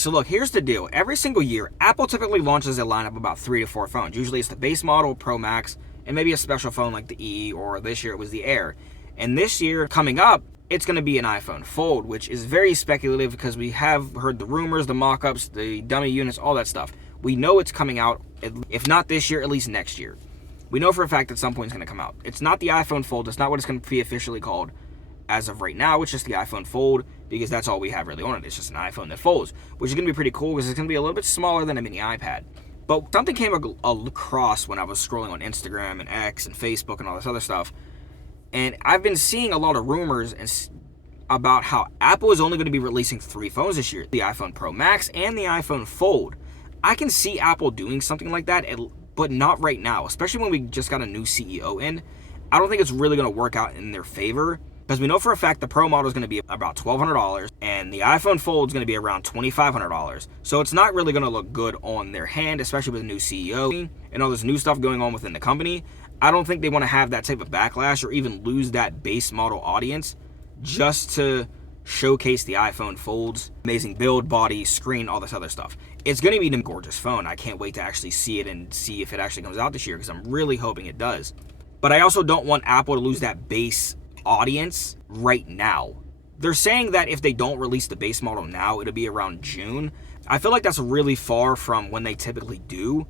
So look, here's the deal. Every single year, Apple typically launches a lineup of about 3 to 4 phones. Usually it's the base model, Pro Max, and maybe a special phone like the E, or this year it was the Air. And this year, coming up, it's going to be an iPhone Fold, which is very speculative because we have heard the rumors, the mock-ups, the dummy units, all that stuff. We know it's coming out, if not this year, at least next year. We know for a fact at some point it's going to come out. It's not the iPhone Fold. It's not what it's going to be officially called as of right now. It's just the iPhone Fold, because that's all we have really on it. It's just an iPhone that folds, which is going to be pretty cool because it's going to be a little bit smaller than a mini iPad. But something came across when I was scrolling on Instagram and X and Facebook and all this other stuff. And I've been seeing a lot of rumors about how Apple is only going to be releasing 3 phones this year. The iPhone Pro Max and the iPhone Fold. I can see Apple doing something like that, but not right now. Especially when we just got a new CEO in. I don't think it's really going to work out in their favor. Because we know for a fact the Pro model is going to be about $1,200 and the iPhone Fold is going to be around $2,500. So it's not really going to look good on their hand, especially with a new CEO and all this new stuff going on within the company. I don't think they want to have that type of backlash or even lose that base model audience just to showcase the iPhone Fold's amazing build, body, screen, all this other stuff. It's going to be a gorgeous phone. I can't wait to actually see it and see if it actually comes out this year because I'm really hoping it does. But I also don't want Apple to lose that base audience right now. They're saying that if they don't release the base model now, it'll be around June. I feel like that's really far from when they typically do.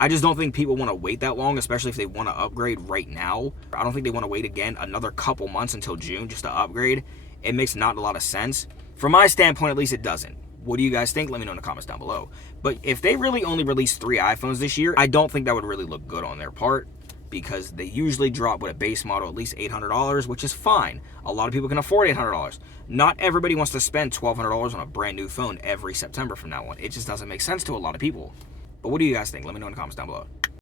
I just don't think people want to wait that long, especially if they want to upgrade right now. I don't think they want to wait again another couple months until June just to upgrade. It makes not a lot of sense. From my standpoint, at least, it doesn't. What do you guys think? Let me know in the comments down below. But if they really only release 3 iPhones this year, I don't think that would really look good on their part, because they usually drop with a base model at least $800, which is fine. A lot of people can afford $800. Not everybody wants to spend $1,200 on a brand new phone every September from now on. It just doesn't make sense to a lot of people. But what do you guys think? Let me know in the comments down below.